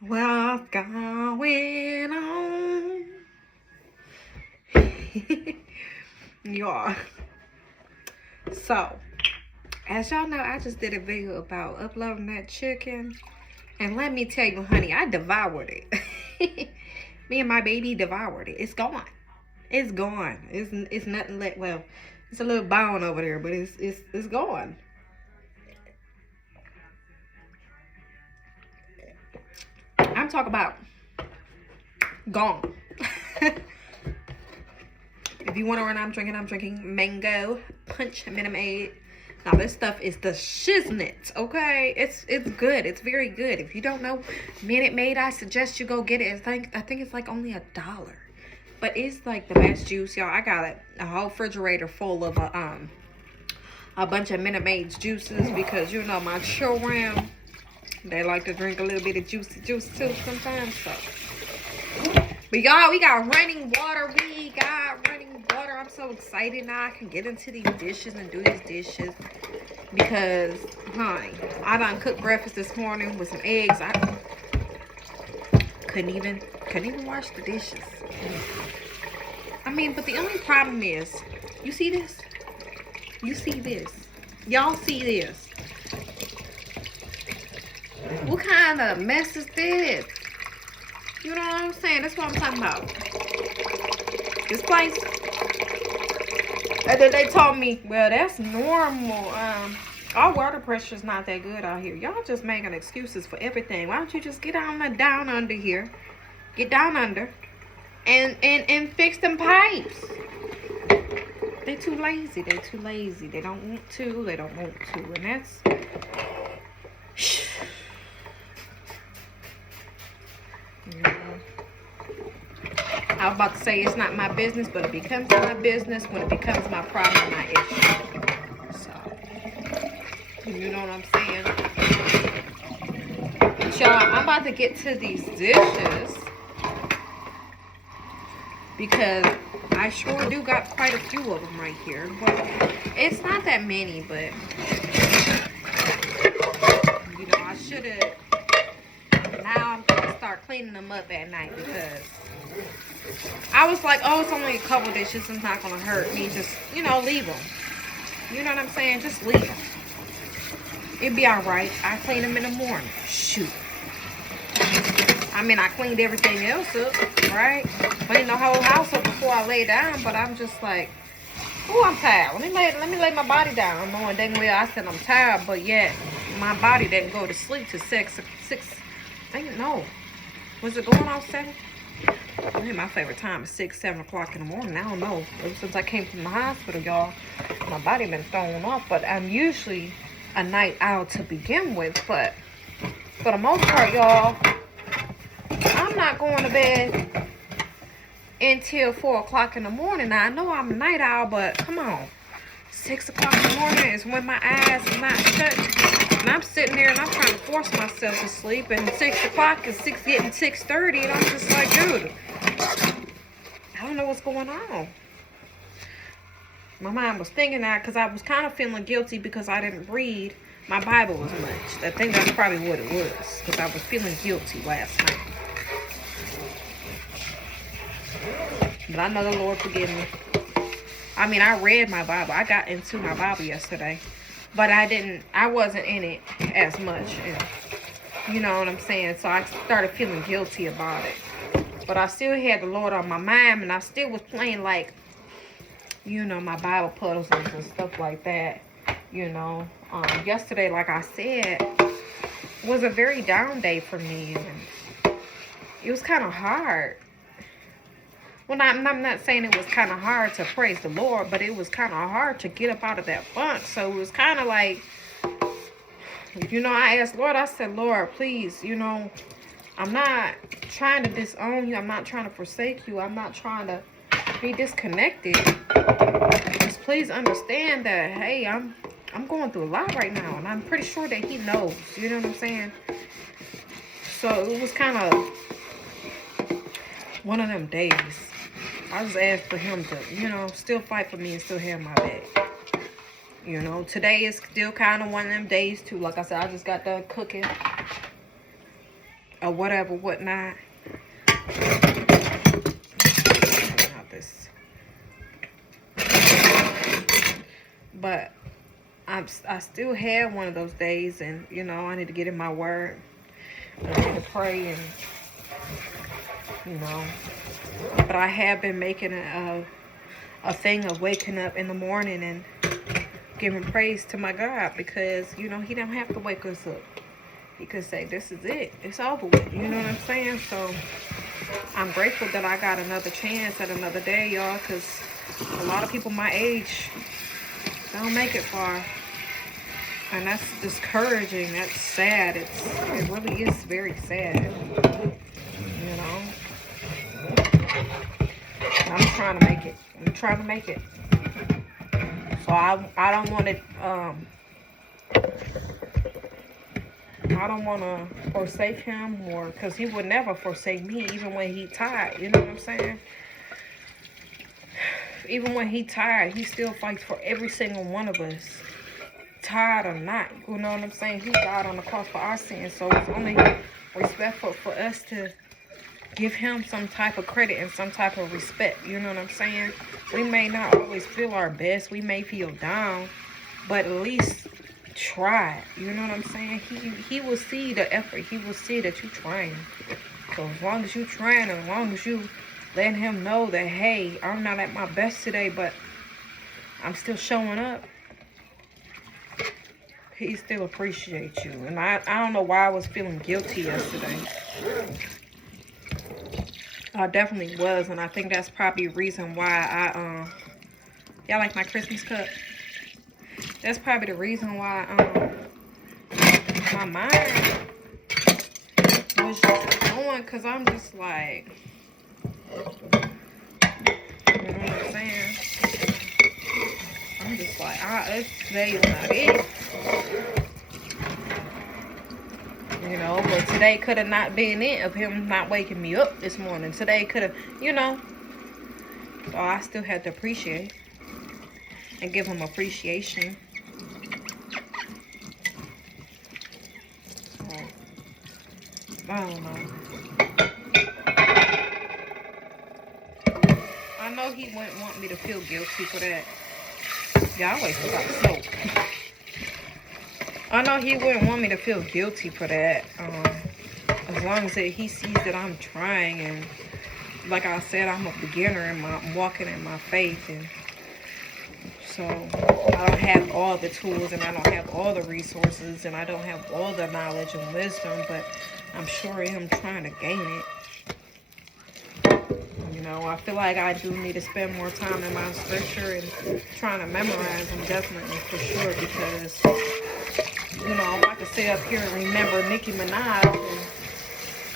What's going on? Y'all. So, as y'all know, I just did a video about uploading that chicken. And let me tell you, honey, I devoured it. Me and my baby devoured it. It's gone. It's gone. It's nothing left. Well, it's a little bone over there, but it's gone. I'm talking about gone. If you wonder what I'm drinking mango punch Minute Maid. Now this stuff is the shiznit, okay? It's good. It's very good. If you don't know Minute Maid, I suggest you go get it. I think it's like only $1. But it's like the best juice, y'all. I got a whole refrigerator full of a bunch of Minute Maid's juices because you know my children, they like to drink a little bit of juicy juice too sometimes. So, but y'all, we got running water. I'm so excited now. I can get into these dishes and do these dishes because, honey, I done cooked breakfast this morning with some eggs. I couldn't even wash the dishes. I mean, but the only problem is, you see this? You see this? Y'all see this? What kind of mess is this? You know what I'm saying? That's what I'm talking about. This place. And then they told me, well, that's normal. Our water pressure is not that good out here. Y'all just making excuses for everything. Why don't you just get down under here? Get down under and fix them pipes. They too lazy. They too lazy. They don't want to. They don't want to. And that's... I was about to say it's not my business, but it becomes my business when it becomes my problem, my issue. So, you know what I'm saying? But y'all, I'm about to get to these dishes because I sure do got quite a few of them right here. But it's not that many, but you know, I should have. Now I'm gonna start cleaning them up at night because I was like, oh, it's only a couple dishes. It's not gonna hurt me. Just, you know, leave them. You know what I'm saying? Just leave them. It'd be all right. I clean them in the morning. Shoot. I mean, I cleaned everything else up, right? Cleaned the whole house up before I lay down, but I'm just like, oh, I'm tired. Let me lay my body down. Knowing dang well I said I'm tired, but yet my body didn't go to sleep till six. I didn't know. Was it going on 7? I mean, my favorite time is 6, 7 o'clock in the morning. I don't know. Ever since I came from the hospital, y'all, my body been thrown off. But I'm usually a night owl to begin with. But for the most part, y'all, I'm not going to bed until 4 o'clock in the morning. Now, I know I'm a night owl, but come on. 6 o'clock in the morning is when my eyes are not shut. And I'm sitting there and I'm trying to force myself to sleep. And 6 o'clock is getting 6:30. And I'm just like, dude, I don't know what's going on. My mind was thinking that because I was kind of feeling guilty because I didn't read my Bible as much. I think that's probably what it was. Because I was feeling guilty last night. But I know the Lord forgive me. I mean, I read my Bible. I got into my Bible yesterday. But I wasn't in it as much. And you know what I'm saying? So I started feeling guilty about it. But I still had the Lord on my mind. And I still was playing like, you know, my Bible puzzles and stuff like that. You know. Yesterday, like I said, was a very down day for me. And it was kind of hard. Well, I'm not saying it was kind of hard to praise the Lord, but it was kind of hard to get up out of that funk. So it was kind of like, you know, I asked Lord, I said, Lord, please, you know, I'm not trying to disown you. I'm not trying to forsake you. I'm not trying to be disconnected. Just please understand that, hey, I'm going through a lot right now. And I'm pretty sure that he knows. You know what I'm saying? So it was kind of one of them days. I just asked for him to, you know, still fight for me and still have my back. You know, today is still kind of one of them days, too. Like I said, I just got done cooking. or whatever, whatnot. Not this. But I still had one of those days, and you know, I need to get in my word. I need to pray, and you know. But I have been making a thing of waking up in the morning and giving praise to my God, because you know, He don't have to wake us up. He could say, "This is it. It's over with." You know what I'm saying? So I'm grateful that I got another chance at another day, y'all, because a lot of people my age don't make it far. And that's discouraging. That's sad. It really is very sad. You know? I'm trying to make it. I'm trying to make it. So I don't want it, I don't want to forsake Him, or because He would never forsake me, even when He tired. You know what I'm saying? Even when He tired, He still fights for every single one of us, tired or not. You know what I'm saying? He died on the cross for our sins, so it's only respectful for us to give Him some type of credit and some type of respect. You know what I'm saying? We may not always feel our best. We may feel down, but at least try. You know what I'm saying? He will see the effort. He will see that you're trying. So as long as you're trying, and as long as you letting Him know that, hey, I'm not at my best today, but I'm still showing up, He still appreciates you. And I don't know why I was feeling guilty yesterday. I definitely was, and I think that's probably the reason why y'all like my Christmas cup? That's probably the reason why my mind was just going, because I'm just like, you know what I'm saying? I'm just like, today is not it. You know, but today could have not been it of Him not waking me up this morning. Today could have, you know. So I still had to appreciate and give Him appreciation. So, I don't know. I know He wouldn't want me to feel guilty for that. Yeah, I always forgot to smoke. I know He wouldn't want me to feel guilty for that. As long as He sees that I'm trying, and like I said, I'm a beginner and I'm walking in my faith, and so I don't have all the tools, and I don't have all the resources, and I don't have all the knowledge and wisdom, but I'm sure I'm trying to gain it. You know, I feel like I do need to spend more time in my scripture and trying to memorize them, definitely, for sure, because, you know, if I could sit up here and remember Nicki Minaj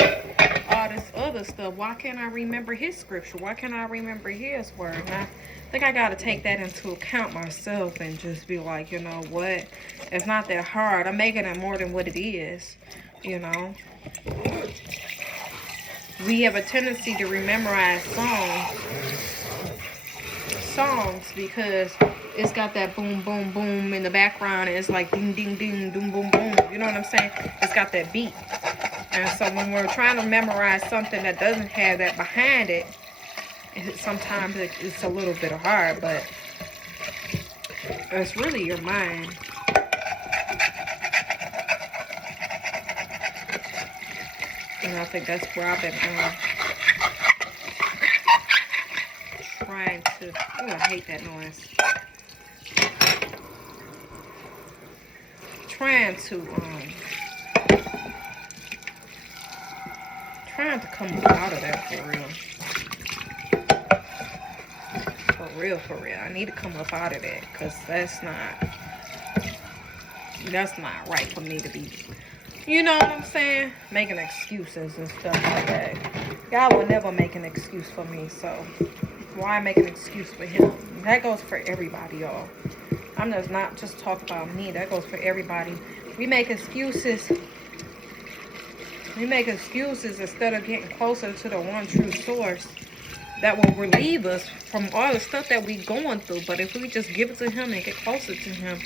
and all this other stuff, why can't I remember his scripture? Why can't I remember his word? And I think I got to take that into account myself and just be like, you know what? It's not that hard. I'm making it more than what it is, you know. We have a tendency to memorize songs because it's got that boom, boom, boom in the background, and it's like ding, ding, ding, boom, boom, boom. You know what I'm saying? It's got that beat. And so when we're trying to memorize something that doesn't have that behind it, sometimes it's a little bit hard, but it's really your mind. And I think that's where I've been trying to... Oh, I hate that noise. Trying to come out of that for real. For real. I need to come up out of that, because that's not right for me to be, you know what I'm saying, making excuses and stuff like that. God will never make an excuse for me, so why make an excuse for Him? That goes for everybody, y'all. I'm just not just talking about me. That goes for everybody. We make excuses. We make excuses instead of getting closer to the one true source that will relieve us from all the stuff that we're going through. But if we just give it to Him and get closer to Him,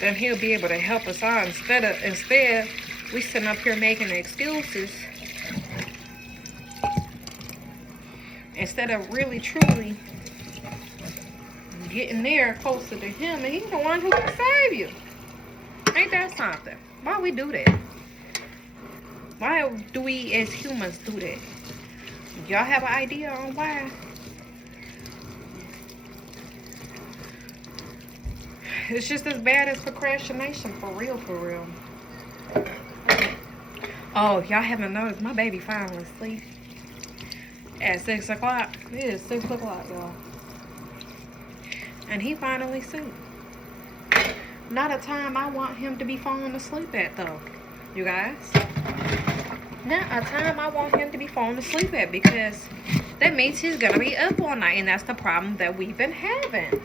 then He'll be able to help us out. Instead, we sitting up here making excuses instead of really truly getting there closer to him, and he's the one who can save you. Ain't that something? Why we do that? Why do we as humans do that? Y'all have an idea on why? It's just as bad as procrastination, for real, for real. Oh, if y'all haven't noticed, my baby finally asleep at 6 o'clock. It is 6 o'clock, y'all. And he finally asleep. Not a time I want him to be falling asleep at, though, you guys. Not a time I want him to be falling asleep at, because that means he's going to be up all night, and that's the problem that we've been having.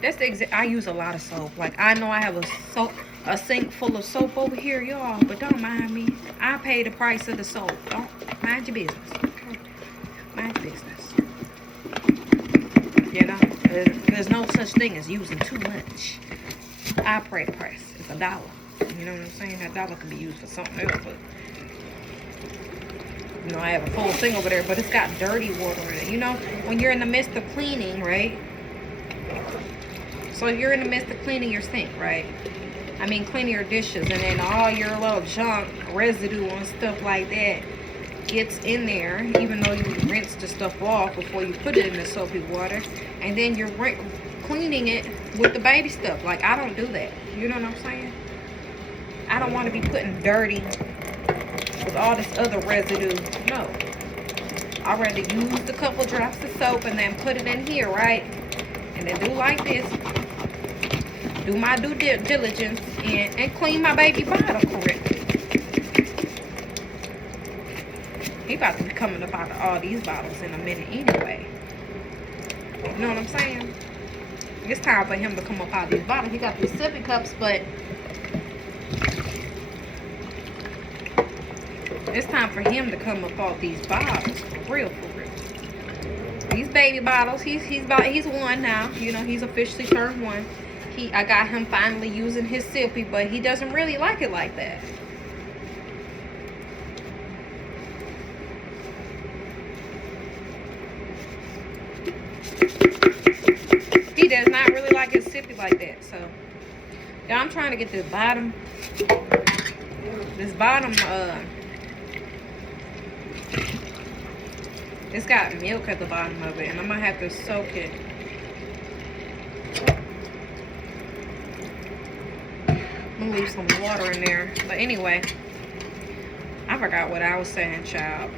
That's the I use a lot of soap. Like, I know I have a sink full of soap over here, y'all, but don't mind me. I pay the price of the soap. Don't mind your business, okay? Mind your business. You know, there's no such thing as using too much. I pay the price. It's $1. You know what I'm saying? That $1 can be used for something else, but you know, I have a full thing over there, but it's got dirty water in it. You know, when you're in the midst of cleaning, right? So you're in the midst of cleaning your sink, right? I mean, cleaning your dishes, and then all your little junk, residue and stuff like that gets in there, even though you rinse the stuff off before you put it in the soapy water, and then you're cleaning it with the baby stuff. Like, I don't do that. You know what I'm saying? I don't want to be putting dirty with all this other residue. No. I'd rather use a couple drops of soap and then put it in here, right? And then do like this. Do my due diligence and clean my baby bottle correctly. He about to be coming up out of all these bottles in a minute anyway. You know what I'm saying? It's time for him to come up out of these bottles. He got these sippy cups, but it's time for him to come up off these bottles. For real, for real. These baby bottles, he's one now. You know, he's officially turned one. I got him finally using his sippy, but he doesn't really like it like that. He does not really like his sippy like that. So, yeah, I'm trying to get this bottom, it's got milk at the bottom of it, and I'm gonna have to soak it. I'm gonna leave some water in there. But anyway, I forgot what I was saying, child.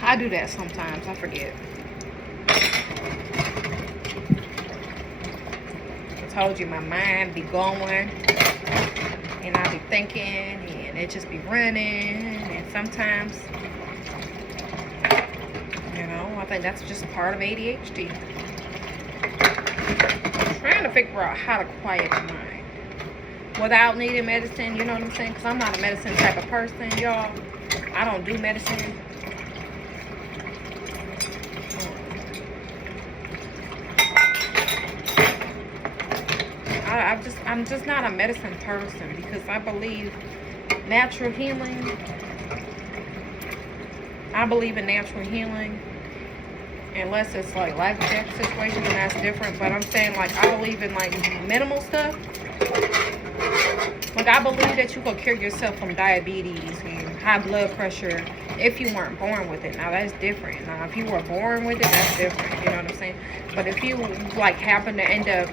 I do that sometimes. I forget. I told you my mind be going, and I be thinking, and it just be running, and sometimes, you know, I think that's just part of ADHD. Trying to figure out how to quiet my mind without needing medicine, you know what I'm saying? Because I'm not a medicine type of person, y'all. I don't do medicine. I'm just not a medicine person, because I believe natural healing. I believe in natural healing. Unless it's like life or death situation, and that's different. But I'm saying, like, I believe in like minimal stuff. Like, I believe that you could cure yourself from diabetes and high blood pressure if you weren't born with it. Now, that's different. Now, if you were born with it, that's different. You know what I'm saying? But if you like happen to end up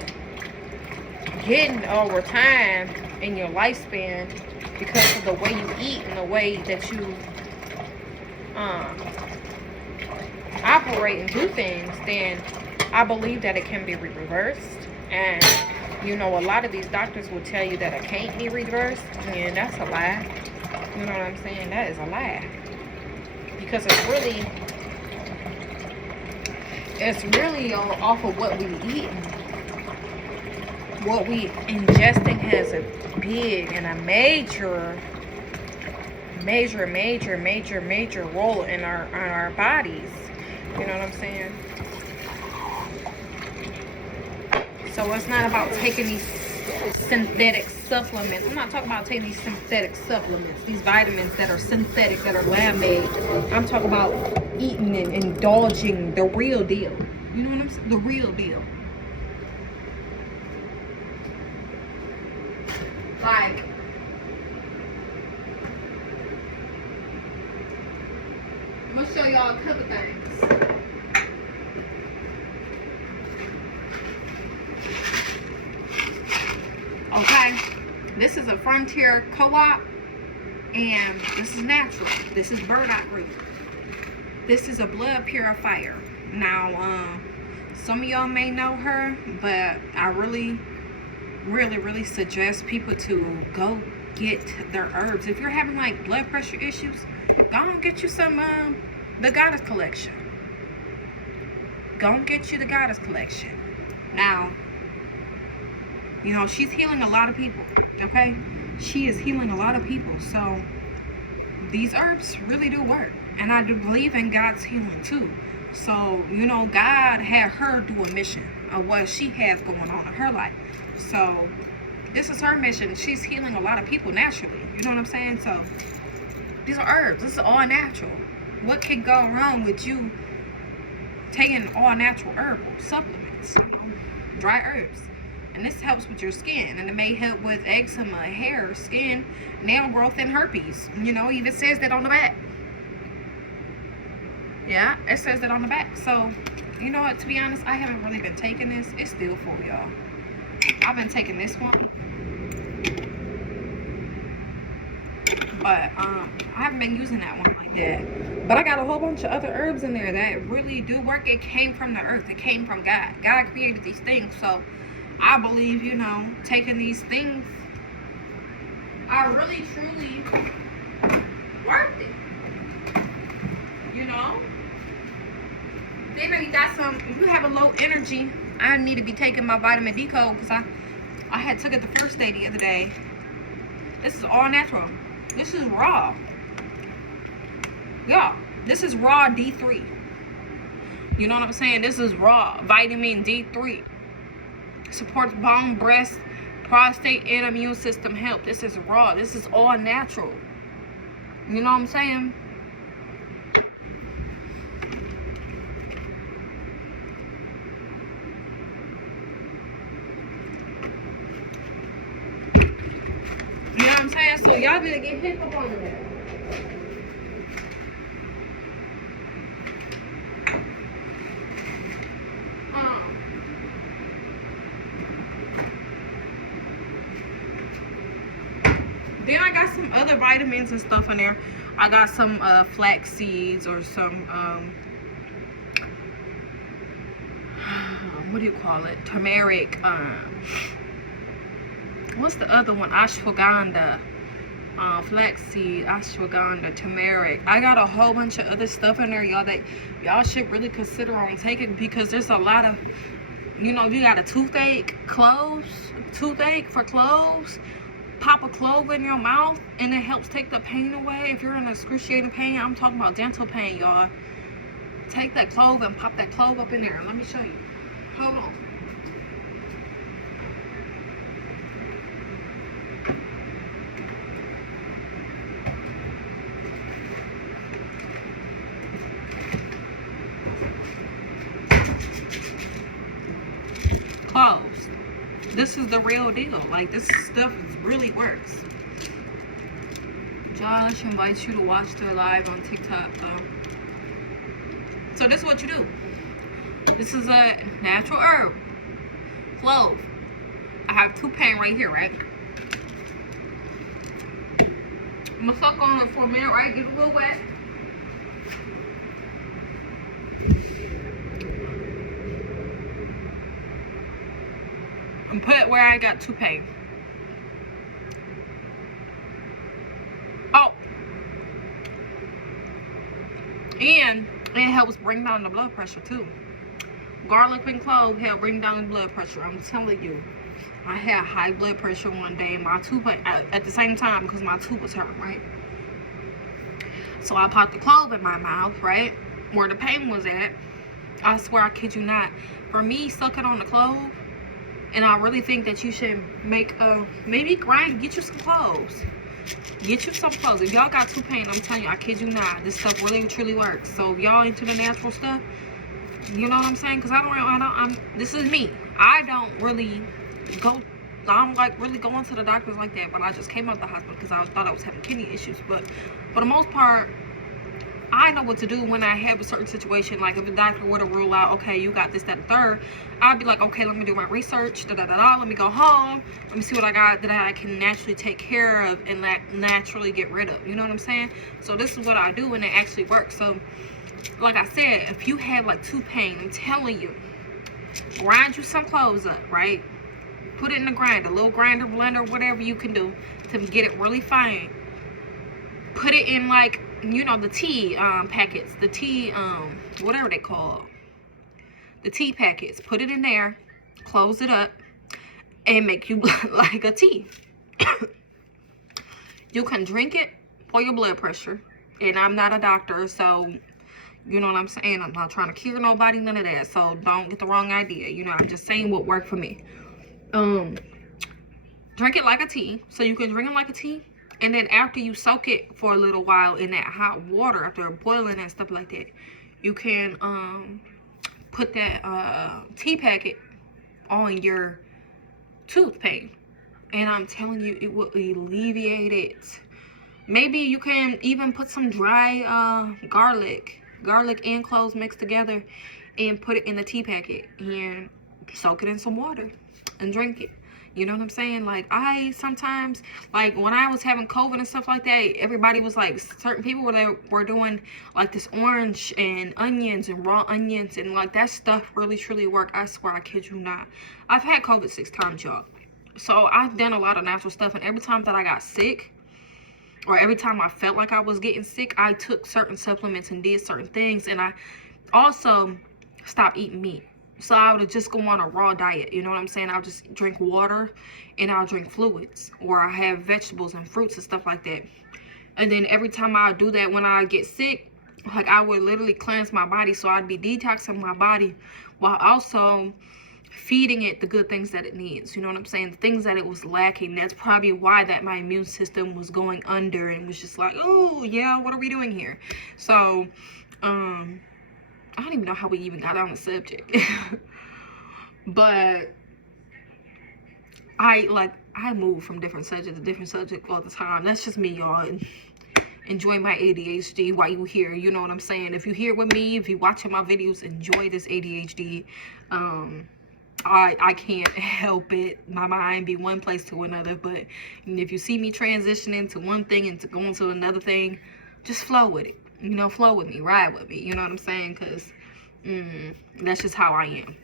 getting over time in your lifespan because of the way you eat and the way that you operate and do things, then I believe that it can be reversed. And you know, a lot of these doctors will tell you that it can't be reversed, and that's a lie. You know what I'm saying? That is a lie, because it's really off of what we eat. What we ingesting has a big and a major role in our bodies. You know what I'm saying? So it's not about taking these synthetic supplements. I'm not talking about taking these synthetic supplements, these vitamins that are synthetic, that are lab made. I'm talking about eating and indulging the real deal. You know what I'm saying? The real deal. Like, I'm gonna show y'all a couple things. Okay, this is a Frontier Co-op, and this is natural. This is burnout root. This is a blood purifier. Now, some of y'all may know her, but I really suggest people to go get their herbs. If you're having like blood pressure issues, go and get you some the Goddess Collection. Go and get you the Goddess Collection. Now, you know, she's healing a lot of people, okay? She is healing a lot of people. So these herbs really do work. And I do believe in God's healing too. So, you know, God had her do a mission of what she has going on in her life. So this is her mission. She's healing a lot of people naturally. You know what I'm saying? So these are herbs. This is all natural. What can go wrong with you taking all natural herbal supplements? You know, dry herbs. And this helps with your skin, and it may help with eczema, hair, skin, nail growth, and herpes. You know, even says that on the back. Yeah, it says that on the back. So, you know what, to be honest, I haven't really been taking this. It's still full, y'all. I've been taking this one. But, I haven't been using that one like that. But I got a whole bunch of other herbs in there that really do work. It came from the earth. It came from God. God created these things, so I believe, you know, taking these things are really, truly worth it. You know? Then you got some, if you have a low energy, I need to be taking my vitamin D code because I had took it the first day the other day. This is all natural. This is raw. Yeah, this is raw D3. You know what I'm saying? This is raw vitamin D3. Supports bone, breast, prostate, and immune system health. This is raw. This is all natural. You know what I'm saying? You know what I'm saying? So y'all better get hip up on that. Then I got some other vitamins and stuff in there. I got some flax seeds or some what do you call it? Turmeric. What's the other one? Ashwagandha. Flaxseed, ashwagandha, turmeric. I got a whole bunch of other stuff in there, y'all, that y'all should really consider on taking, because there's a lot of, you know, you got a toothache for cloves. Pop a clove in your mouth and it helps take the pain away. If you're in excruciating pain, I'm talking about dental pain, y'all. Take that clove and pop that clove up in there. Let me show you. Hold on. Cloves. This is the real deal. Like, this stuff really works. Josh invites you to watch the live on TikTok. So this is what you do. This is a natural herb. Clove. I have toucan right here, right? I'm gonna suck on it for a minute, right? Get a little wet. And put it where I got toucan. Oh. And it helps bring down the blood pressure too. Garlic and clove help bring down the blood pressure. I'm telling you. I had high blood pressure one day. My tooth, at the same time, because my tooth was hurt, right? So I popped the clove in my mouth, right? Where the pain was at. I swear, I kid you not. For me, sucking on the clove, And I really think that you should make maybe grind, get you some cloves. Get you some cloves. If y'all got tooth pain, I'm telling you, I kid you not, this stuff really truly works. So if y'all into the natural stuff, you know what I'm saying? Because this is me. I don't really go, I'm like really going to the doctors like that. But I just came out of the hospital because I thought I was having kidney issues. But for the most part, I know what to do when I have a certain situation. Like if the doctor were to rule out, okay, you got this, that, and third, I'd be like, okay, let me do my research, let me go home, let me see what I got that I can naturally take care of and naturally get rid of. You know what I'm saying? So this is what I do, and it actually works. So like I said, if you have like tooth pain, I'm telling you, grind you some cloves up, right? Put it in the grinder, a little grinder, blender, whatever you can do to get it really fine. Put it in like, you know, the tea packets, the tea, whatever they call, the tea packets. Put it in there, close it up, and make you like a tea. You can drink it for your blood pressure. And I'm not a doctor, so you know what I'm saying? I'm not trying to cure nobody, none of that. So don't get the wrong idea. You know, I'm just saying what worked for me. Drink it like a tea. So you can drink it like a tea. And then after you soak it for a little while in that hot water, after boiling and stuff like that, you can put that tea packet on your tooth pain. And I'm telling you, it will alleviate it. Maybe you can even put some dry garlic and cloves mixed together and put it in the tea packet and soak it in some water and drink it. You know what I'm saying? Like, I sometimes, like, when I was having COVID and stuff like that, everybody was like, certain people were doing like this orange and onions and raw onions, and like that stuff really truly worked. I swear, I kid you not. I've had COVID 6 times, y'all. So I've done a lot of natural stuff, and every time that I got sick, or every time I felt like I was getting sick, I took certain supplements and did certain things. And I also stopped eating meat. So I would just go on a raw diet. You know what I'm saying? I'll just drink water and I'll drink fluids. Or I have vegetables and fruits and stuff like that. And then every time I do that when I get sick, like I would literally cleanse my body. So I'd be detoxing my body while also feeding it the good things that it needs. You know what I'm saying? The things that it was lacking. That's probably why that my immune system was going under and was just like, oh yeah, what are we doing here? So I don't even know how we even got on the subject. But I move from different subject to different subject all the time. That's just me, y'all. And enjoy my ADHD while you here. You know what I'm saying? If you here with me, if you watching my videos, enjoy this ADHD. I can't help it. My mind be one place to another. But if you see me transitioning to one thing and to going to another thing, just flow with it. You know, flow with me, ride with me. You know what I'm saying? Because that's just how I am.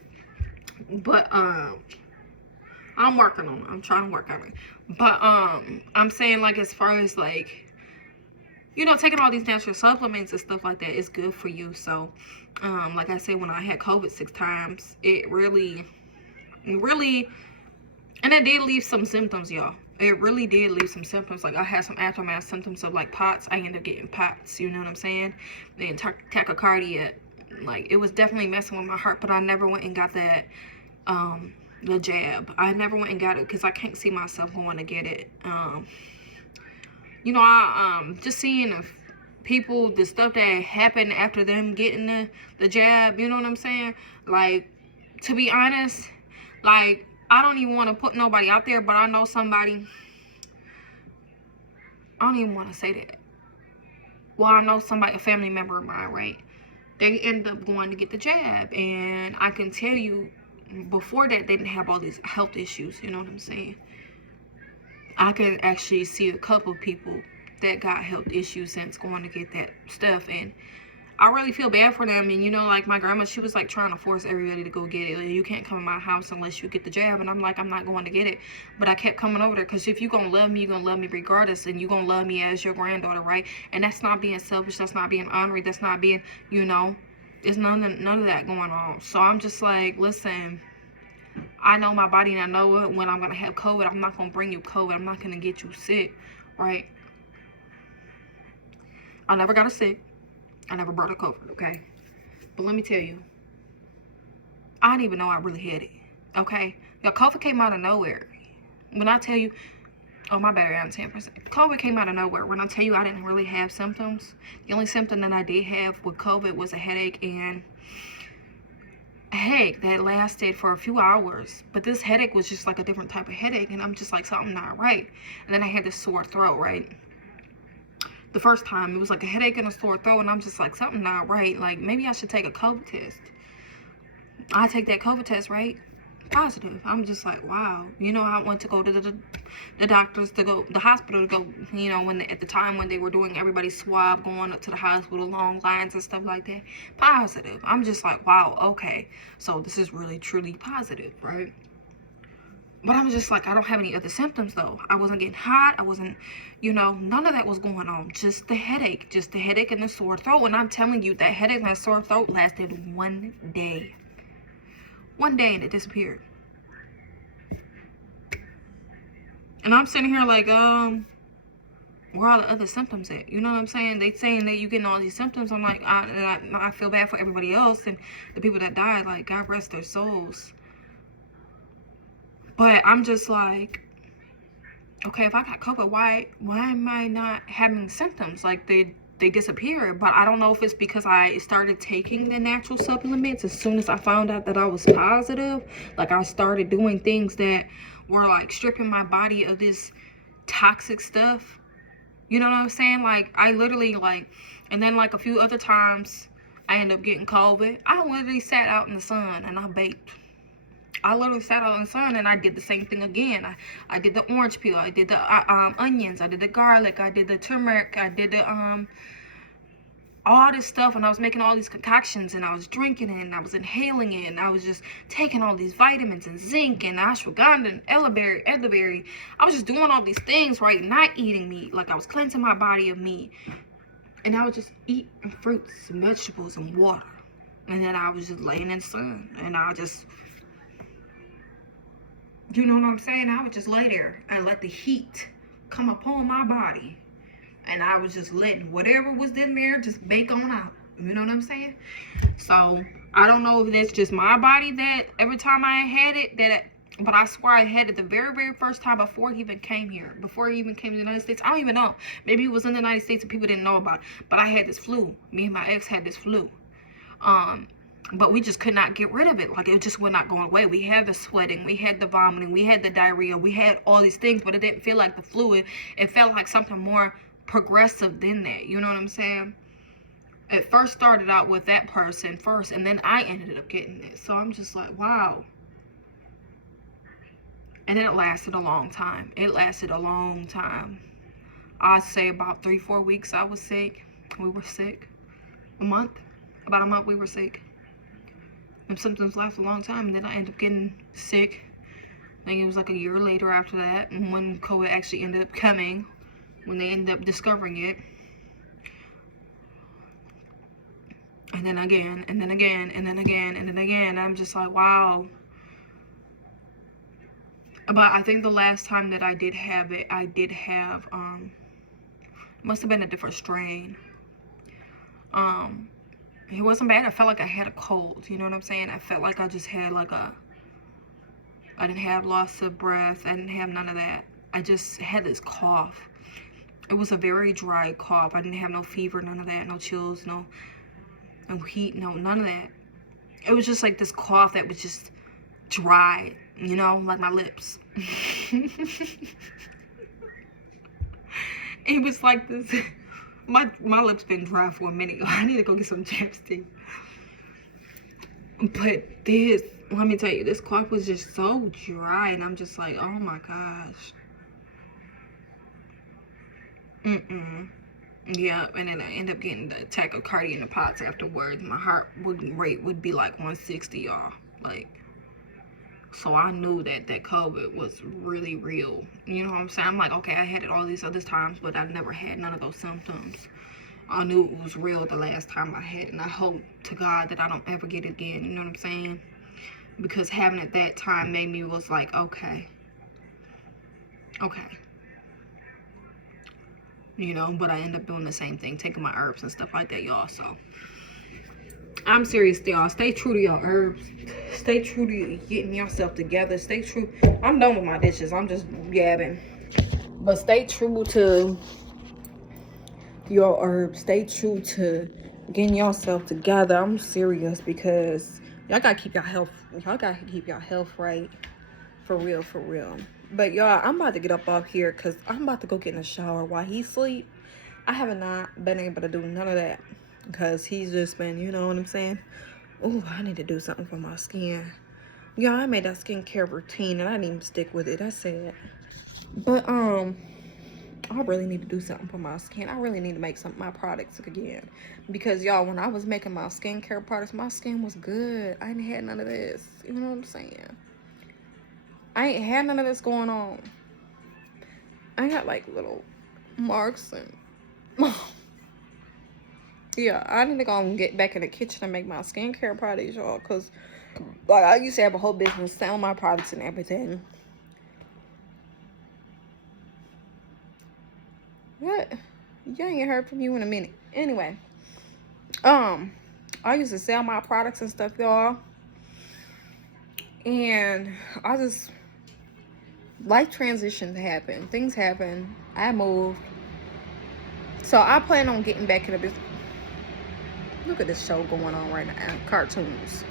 But I'm working on it. I'm trying to work on it. But I'm saying, like, as far as like, you know, taking all these natural supplements and stuff like that is good for you. So like I said, when I had COVID 6 times, it really, and it did leave some symptoms, y'all. It really did leave some symptoms. Like, I had some aftermath symptoms of like POTS. I ended up getting POTS, you know what I'm saying? Then tachycardia. Like, it was definitely messing with my heart, but I never went and got that the jab. I never went and got it because I can't see myself going to get it. You know, I just seeing people, the stuff that happened after them getting the jab, you know what I'm saying? Like, to be honest, like, I don't even want to put nobody out there, but I know somebody. I don't even want to say that. Well, I know somebody, a family member of mine, right? They end up going to get the jab, and I can tell you, before that, they didn't have all these health issues. You know what I'm saying? I can actually see a couple of people that got health issues since going to get that stuff, and I really feel bad for them. And you know, like my grandma, she was like trying to force everybody to go get it. Like, you can't come in my house unless you get the jab. And I'm like, I'm not going to get it. But I kept coming over there because if you're gonna love me, you're gonna love me regardless, and you're gonna love me as your granddaughter, right? And that's not being selfish, that's not being honorary, that's not being, you know, there's none of that going on. So I'm just like, listen, I know my body, and I know when I'm gonna have COVID. I'm not gonna bring you COVID. I'm not gonna get you sick, right? I never got sick. I never brought a COVID, okay? But let me tell you, I didn't even know I really had it, okay? The COVID came out of nowhere. When I tell you, oh, my battery on 10%. COVID came out of nowhere. When I tell you I didn't really have symptoms, the only symptom that I did have with COVID was a headache, and a headache that lasted for a few hours. But this headache was just like a different type of headache, and I'm just like, something not right. And then I had this sore throat, right? The first time, it was like a headache and a sore throat, and I'm just like, something not right. Like, maybe I should take a COVID test. I take that COVID test, right? Positive. I'm just like, wow. You know, I went to go to the doctors, to go the hospital, to go, you know, when at the time when they were doing everybody's swab, going up to the hospital, long lines and stuff like that. Positive. I'm just like, wow, okay, so this is really truly positive, right? But I'm just like, I don't have any other symptoms though. I wasn't getting hot. I wasn't, you know, none of that was going on. Just the headache and the sore throat. And I'm telling you, that headache and that sore throat lasted 1 day. 1 day, and it disappeared. And I'm sitting here like, where are the other symptoms at? You know what I'm saying? They saying that you getting all these symptoms. I'm like, I feel bad for everybody else and the people that died. Like, God rest their souls. But I'm just like, okay, if I got COVID, why am I not having symptoms? Like, they disappeared. But I don't know if it's because I started taking the natural supplements as soon as I found out that I was positive. Like, I started doing things that were like stripping my body of this toxic stuff. You know what I'm saying? Like, I literally, like, and then like a few other times I ended up getting COVID. I literally sat out in the sun and I baked. I literally sat out in the sun and I did the same thing again. I did the orange peel, I did the onions, I did the garlic, I did the turmeric, I did the all this stuff, and I was making all these concoctions, and I was drinking it, and I was inhaling it, and I was just taking all these vitamins and zinc and ashwagandha and elderberry. I was just doing all these things, right? Not eating meat. Like, I was cleansing my body of meat, and I was just eating fruits and vegetables and water. And then I was just laying in the sun, and I just, you know what I'm saying? I would just lay there and let the heat come upon my body. And I was just letting whatever was in there just bake on out. You know what I'm saying? So, I don't know if that's just my body that every time I had it, but I swear I had it the very, very first time before he even came here. Before he even came to the United States. I don't even know. Maybe it was in the United States and people didn't know about it. But I had this flu. Me and my ex had this flu. But we just could not get rid of it. Like, it just would not go away. We had the sweating, we had the vomiting, we had the diarrhea, we had all these things, but it didn't feel like the flu. It felt like something more progressive than that. You know what I'm saying? It first started out with that person first, and then I ended up getting it. So I'm just like, wow. And it lasted a long time. It lasted a long time. I'd say about 3-4 weeks I was sick. We were sick. About a month we were sick. And symptoms last a long time, and then I ended up getting sick. I think it was like a year later after that, and when COVID actually ended up coming, when they ended up discovering it. And then again, and then again, and then again, and then again. I'm just like, wow. But I think the last time that I did have it, I did have, must have been a different strain. It wasn't bad. I felt like I had a cold. You know what I'm saying? I felt like I just had like I didn't have loss of breath. I didn't have none of that. I just had this cough. It was a very dry cough. I didn't have no fever, none of that, no chills, no heat, no, none of that. It was just like this cough that was just dry, you know, like my lips. It was like this. My lips been dry for a minute. I need to go get some chapstick. But this, let me tell you, this cough was just so dry, and I'm just like, oh my gosh. Yeah, and then I end up getting the tachycardia in the pots afterwards. My heart rate would be like 160, y'all. Like, so I knew that COVID was really real. You know what I'm saying? I'm like, okay, I had it all these other times, but I've never had none of those symptoms. I knew it was real the last time I had it, and I hope to God that I don't ever get it again. You know what I'm saying? Because having it that time made me was like, okay. You know, but I end up doing the same thing, taking my herbs and stuff like that, y'all. So I'm serious, y'all. Stay true to your herbs. Stay true to getting yourself together. Stay true. I'm done with my dishes. I'm just yabbing. But stay true to your herbs. Stay true to getting yourself together. I'm serious because y'all gotta keep your health. Y'all gotta keep your health right. For real, for real. But y'all, I'm about to get up off here because I'm about to go get in the shower while he sleep. I have not been able to do none of that because he's just been, you know what I'm saying? Oh, I need to do something for my skin. Y'all, I made that skincare routine and I didn't even stick with it. That's sad. But I really need to do something for my skin. I really need to make some of my products again. Because y'all, when I was making my skincare products, my skin was good. I ain't had none of this. You know what I'm saying? I ain't had none of this going on. I got like little marks and yeah, I need to go and get back in the kitchen and make my skincare products, y'all. Cause like I used to have a whole business selling my products and everything. What? You ain't heard from you in a minute. Anyway, I used to sell my products and stuff, y'all. And I just life transitions happen. Things happen. I moved. So I plan on getting back in the business. Look at this show going on right now. Cartoons.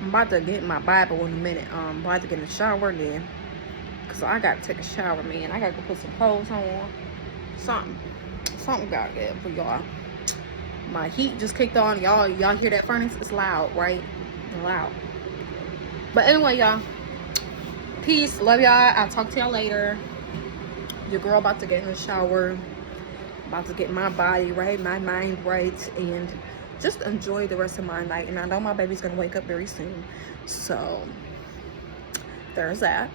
I'm about to get in my Bible in a minute. I'm about to get in the shower then. Cause I gotta take a shower, man. I gotta go put some clothes on. Something got there for y'all. My heat just kicked on. Y'all hear that furnace? It's loud, right? It's loud. But anyway, y'all. Peace. Love y'all. I'll talk to y'all later. Your girl about to get in the shower. About to get my body right, my mind right, and just enjoy the rest of my night. And I know my baby's gonna wake up very soon, so there's that.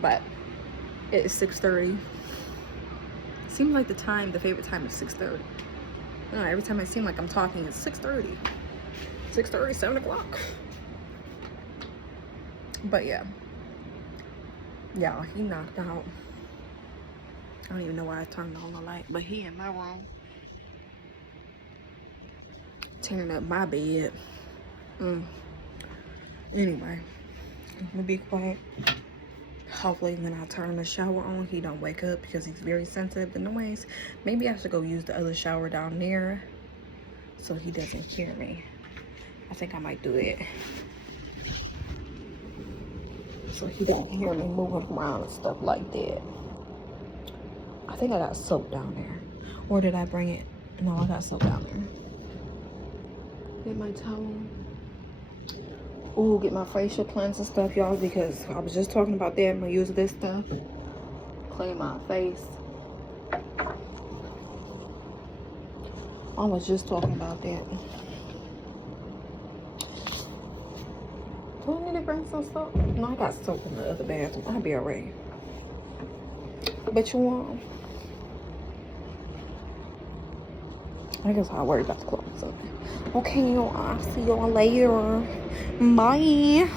But it is 6:30. Seems like the favorite time is 6:30. Every time I seem like I'm talking, it's 6:30. 6:30, 7 o'clock. But yeah, he knocked out. I don't even know why I turned on the light, but he in my room turning up my bed. Anyway, I'm gonna be quiet. Hopefully when I turn the shower on, he don't wake up because he's very sensitive to noise. Maybe I should go use the other shower down there so he doesn't hear me. I think I might do it so he don't hear me moving around and stuff like that. I think I got soap down there. Or did I bring it? No, I got soap down there. Get my towel. Ooh, get my facial cleanser stuff, y'all, because I was just talking about that. I'm gonna use this stuff. Clean my face. I was just talking about that. Do I need to bring some soap? No, I got soap in the other bathroom. I'll be alright. But you want? I guess I'll worry about the clothes. Okay, I'll see y'all later. Bye.